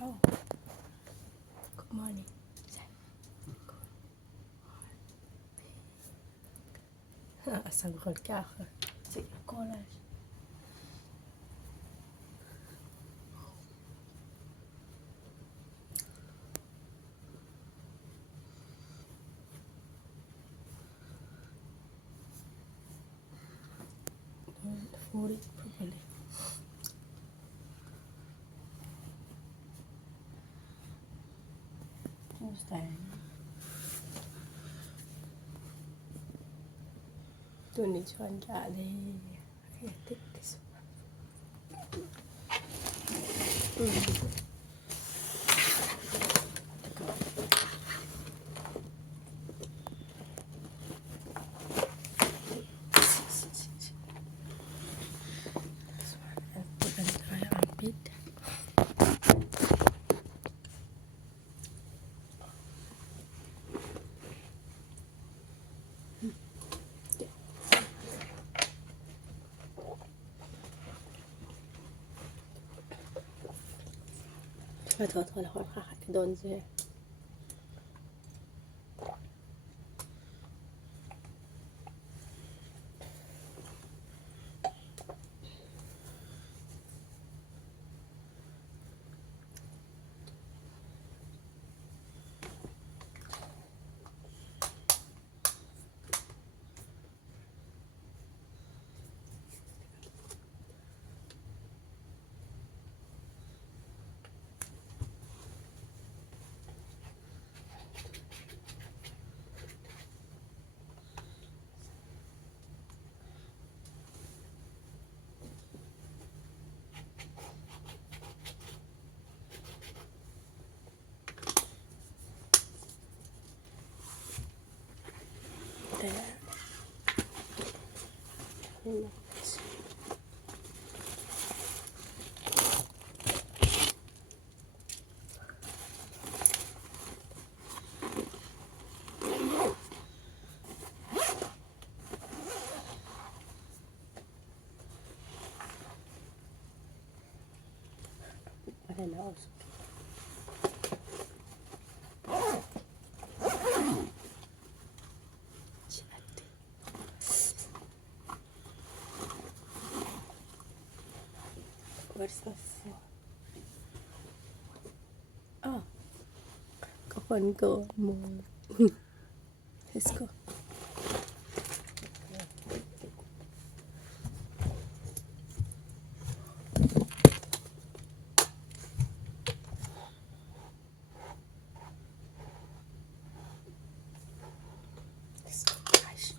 Oh, good morning. Ça me regarde. C'est le collage. Fold it properly. Who's that? Don't need to unjar đi. I take this one. This one and put an eye armpit. Thôi là khỏi khát cái đồn gì. There. What else? Where's the four? Oh, có phần cơ mồm. Let's go. Let's go, guys.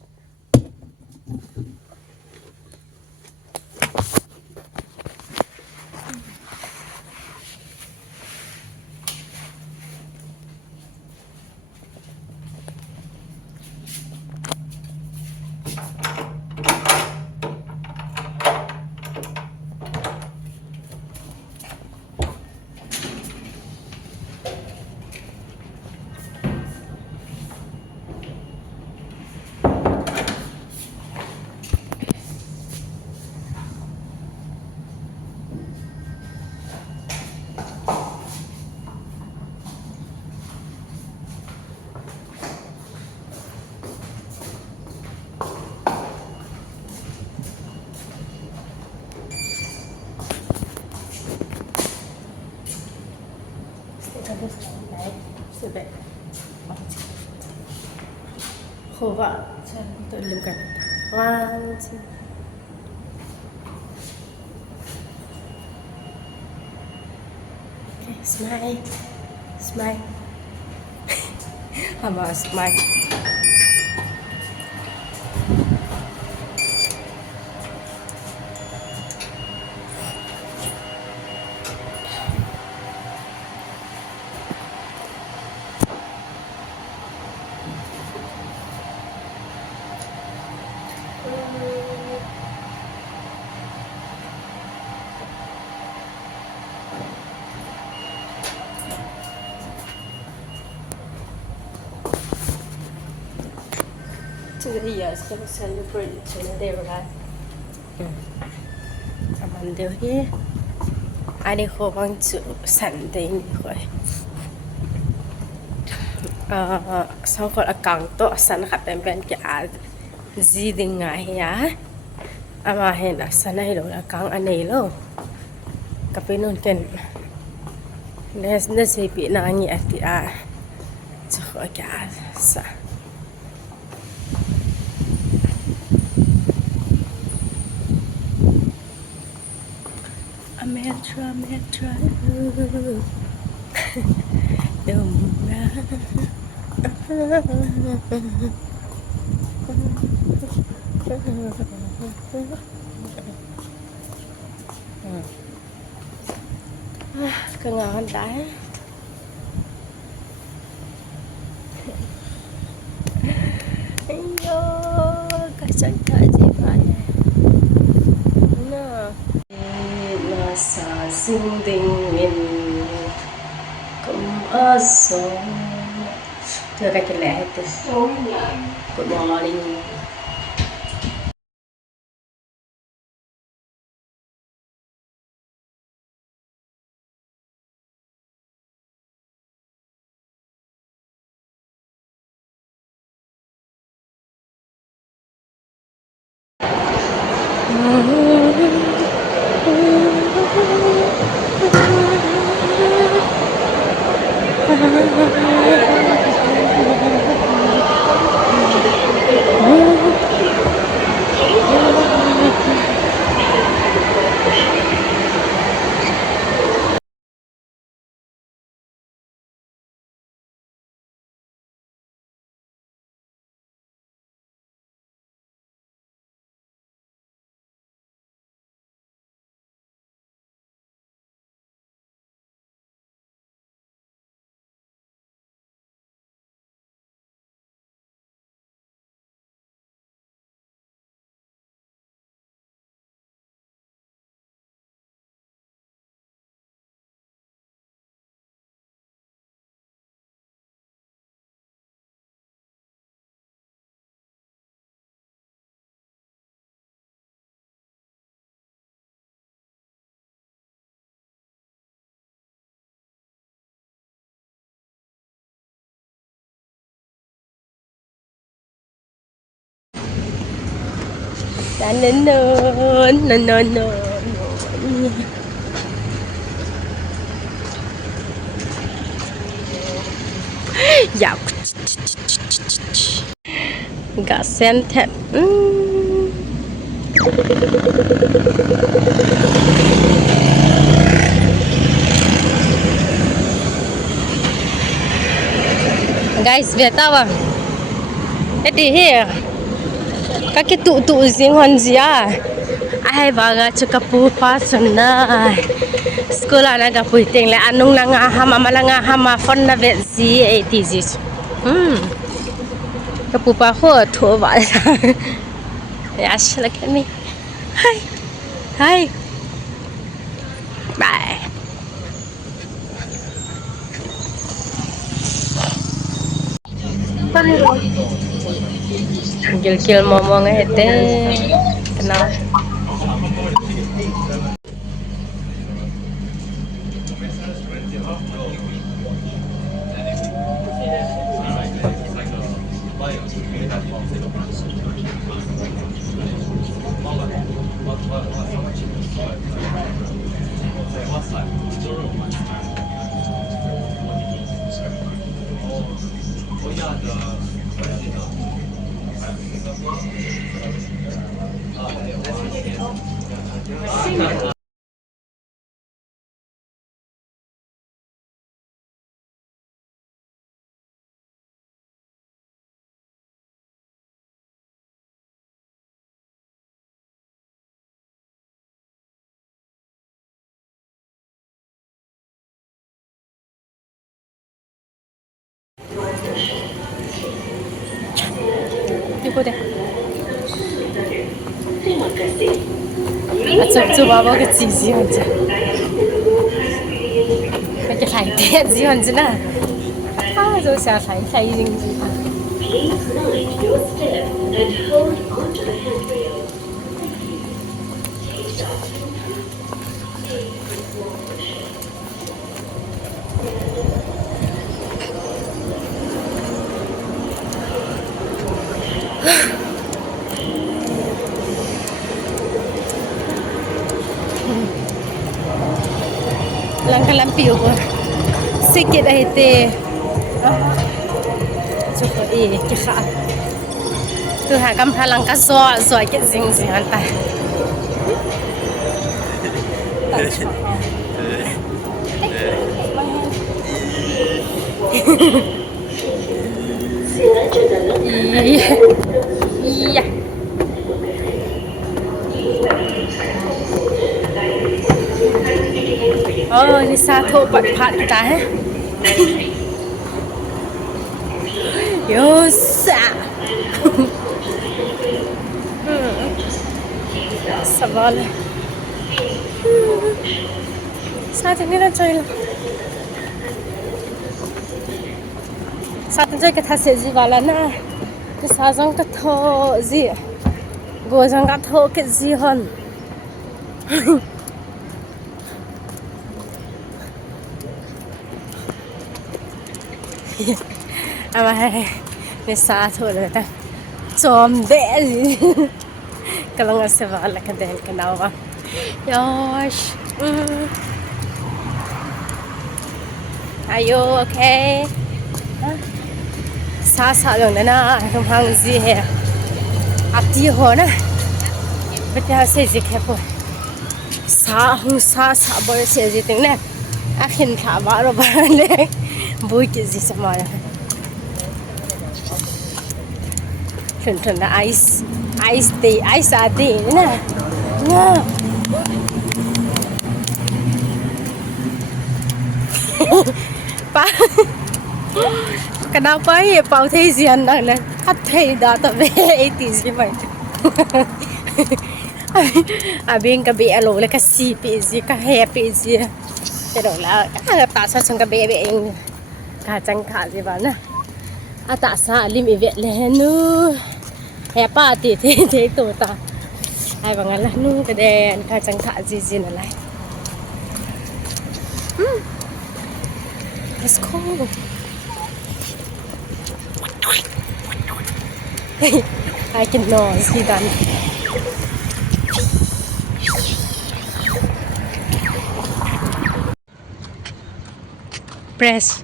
C'est bête. Khova. Tôi liếm cả. One, two. Okay, smile. Smile. How about smile? Today, yes, gonna celebrate another day, right? Come on, do here. anh đi khô bằng chữ sẵn tình rồi sau khi càng to sẵn khắp bên bên cái gì đi ngay ya ama hen sẵn này là càng anh ấy lo cái bên nón ken nên sẽ bị nãy nhỉ thì cho cái sa metro đừng ra cái ngon đấy cái chân cái gì vậy nè nó sa sinh tình mình cũng ở sống thưa cái lẽ thế good morning đã nên dạo gà sen thẹn guys về tao à cái gì here các cái tụ riêng hơn gì à ai vào cái chỗ kipapa sana sekolah na cái buổi tiếng là anung na nga hama phone na về gì ấy thì gì kipapa khó thua vậy yes look at me hi bye Gil momo nga ite kenal 이거 돼. 좁아봐 그치 지원자. 이렇게 살때 지원지나. 저 샤 살살 이징지. Please mind your step and hold on to the handrail. lang kalampiyo ko sikit ay te chuko kikha tu ha kam phalang ka so ke jing an ta iya oh ni sa tho pat phat ta ha yo sa सवाल है साथ नहीं ना चाहिए साथ जाके था से जी वाला ना तो साजंग का थो जी गोजंग का थो के जी हन अब है ने साथ हो रहा था चोम दे Kalang sa wala ka dahil kanawa. Yosh. Are you okay? Sa lang na na. Tum hang zi he. Ati ho na. Bata se zi ke po. Sa bar se zi ting na. Akin ka ba ro ba le. Bui ki zi sa ma. Thun na ice ate na pa kenapa ya pau thei zian nang na khat thei da ta ve ti ji mai abing ka be alo le ka si pi ji ka he pi ji te do la ka ta sa chung ka be eng ka chang kha ji ba na ata sa lim i ve le nu he pa ti thế tổ ta ai bằng là nu cái đèn cái chẳng thả gì nữa lại let's go I can know see that press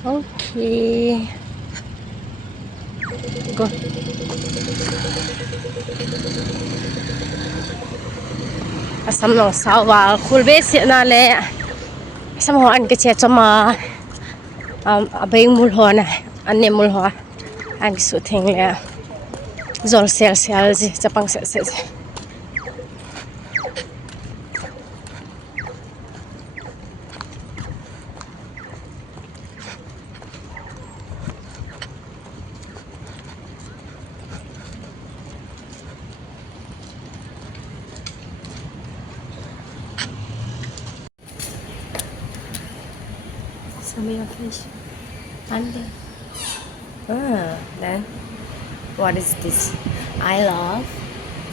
okay go asam long sawa khulbe se na le asam ho an ke che chama abeng mul ho na anne mul ho an su theng le zol sel ji chapang se some of your fish and then what is this I love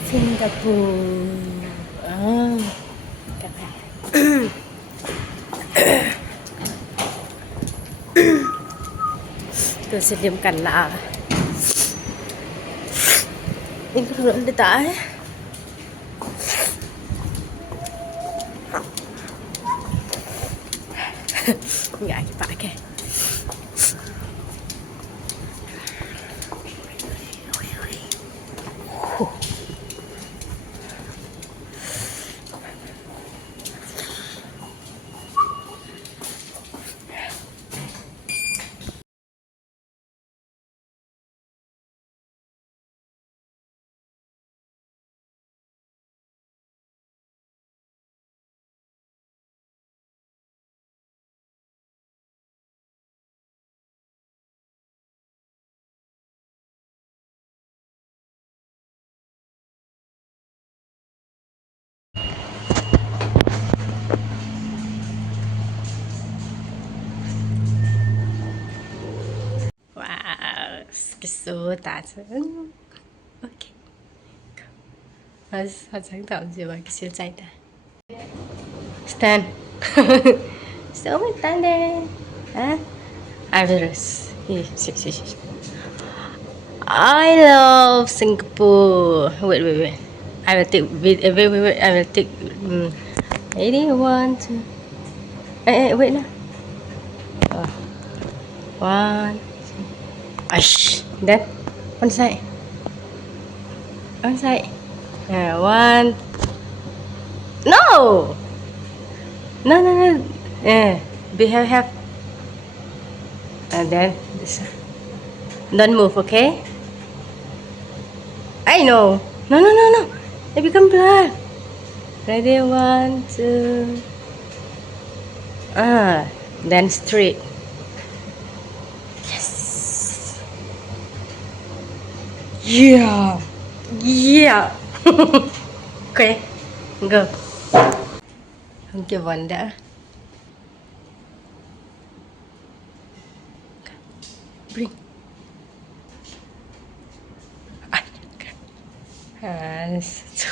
Singapore tôi sẽ điểm cảnh lạ in cái rượu đi tải ngại cái phải số tạ số ok họ sáng tạo gì vậy cái siêu chạy ta stand so mình stand there hả Iris I love Singapore. Wait. I will take. Wait. I will take. 81. Wait now. One. Ash. Then one side. One side. One. No. No. Yeah. We have. And then this. Don't move, okay? I know. No. It become black. Ready? One, two. Then straight. Yes. Yeah. Okay. Go. Không chờ vấn đã. Bring.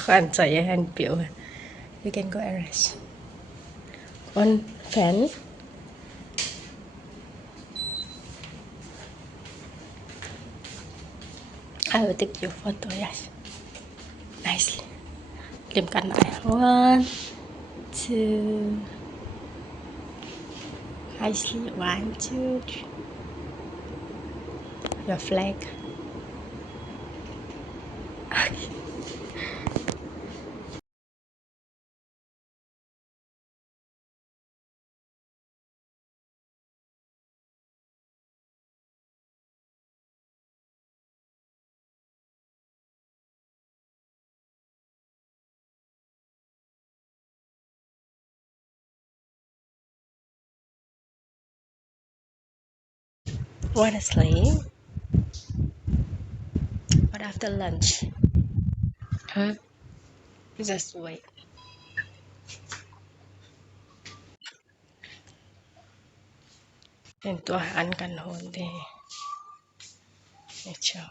Khoan chạy hành biểu. You can go arrest. On fan. I will take your photo, yes. Nicely. Liếm cắn lại. One, two. Nicely. One, two, three. Your flag. Wanna sleep? What after lunch? Huh? Just wait. Nên tôi ăn cần hồn thì để chờ